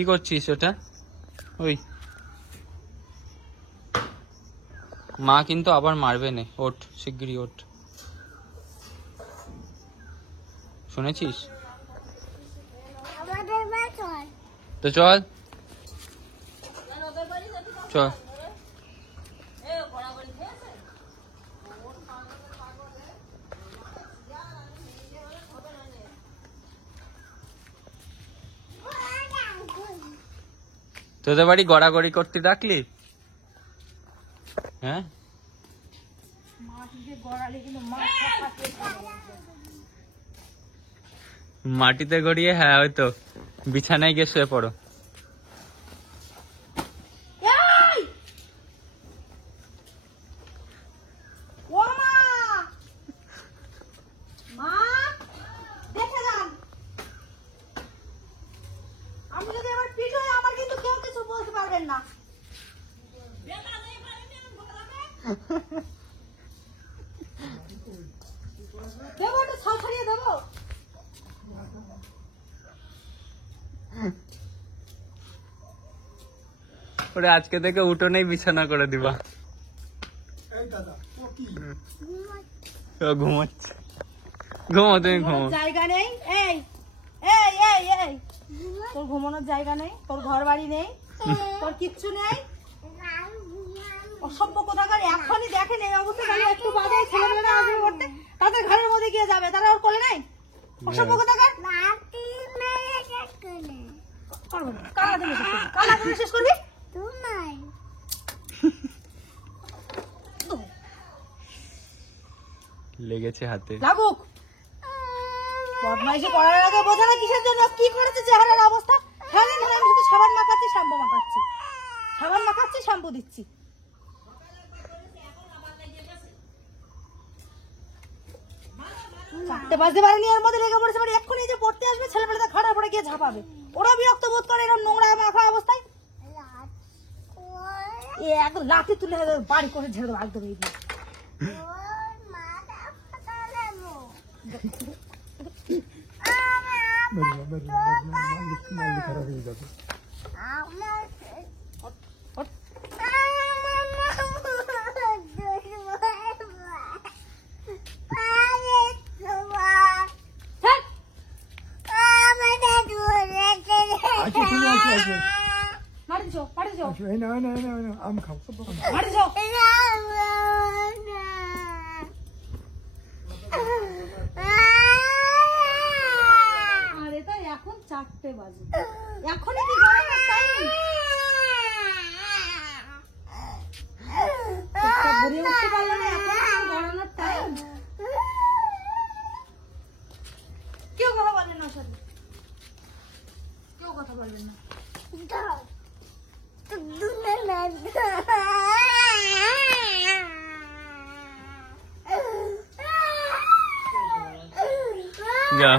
কি করছিস ওটা? ওই মা কিন্তু আবার মারবে না, ওঠ শিগগিরই ওঠ, শুনেছিস তো? চল চল। তোদের বাড়ি গড়াগড়ি করতে ডাকলি? হ্যাঁ, মাটিতে গড়িয়ে, হ্যাঁ হয়তো বিছানায় গিয়ে শুয়ে পড়ো। আমি যদি এবার পিট হই আমার কিন্তু কেউ কিছু বলতে পারবেন না। দেবো একটু ছাড়িয়ে দেবো। ওরে আজকে থেকে উঠোনেই বিছানা করে দিবা। ঘুমাচ্ছে, ঘুমো তুমি ঘুমো। জায়গা নেই, এই এই এই এই তোর ঘুমানোর জায়গা নেই, তোর ঘর বাড়ি নেই, তোর কিচ্ছু নেই। অসভ্য কোথাকার, এখনই দেখেন এই অবস্থা, তাহলে একটু বাজে ছেলেমেয়েরা আসবে পড়তে, তাদের ঘরের মধ্যে গিয়ে যাবে, তারা ওর কোলে নাই। অসভ্য কোথাকার, কালা তুমি শেষ করবি। লেগেছে হাতে, লাগুক। বদমাইশি করার আগে বোঝা না কিসের জন্য কি করেছে, চেহারার অবস্থা। হ্যাঁ হ্যাঁ, আমি শুধু সাবান মাখাচ্ছি, শ্যাম্পু মাখাচ্ছি, সাবান মাখাচ্ছি, শ্যাম্পু দিচ্ছি। চারটে বাজতে পারেনি, এর মধ্যে লেগে পড়েছে। মানে এক্ষুনি যে পড়তে আসবে, ছেলেমেয়েরা ঘাড়ে পড়ে গিয়ে ঝাঁপাবে। ওরা বিরক্ত বোধ করে এরকম নোংরা মাখা অবস্থায়। এক লাঠি তুলে বাড়ি করে ঝেড়ে দেবো একদম। এই খারাপ হয়ে যাবে। আম খাও, আরে তাই এখন 4টে বাজে, এখনই কি গরমের টাইম? ঘুরে উঠতে পারলো না, এখন গরমের টাইম। কেউ কথা বলবেন না, সাথে কেউ কথা বলবেন না। যা।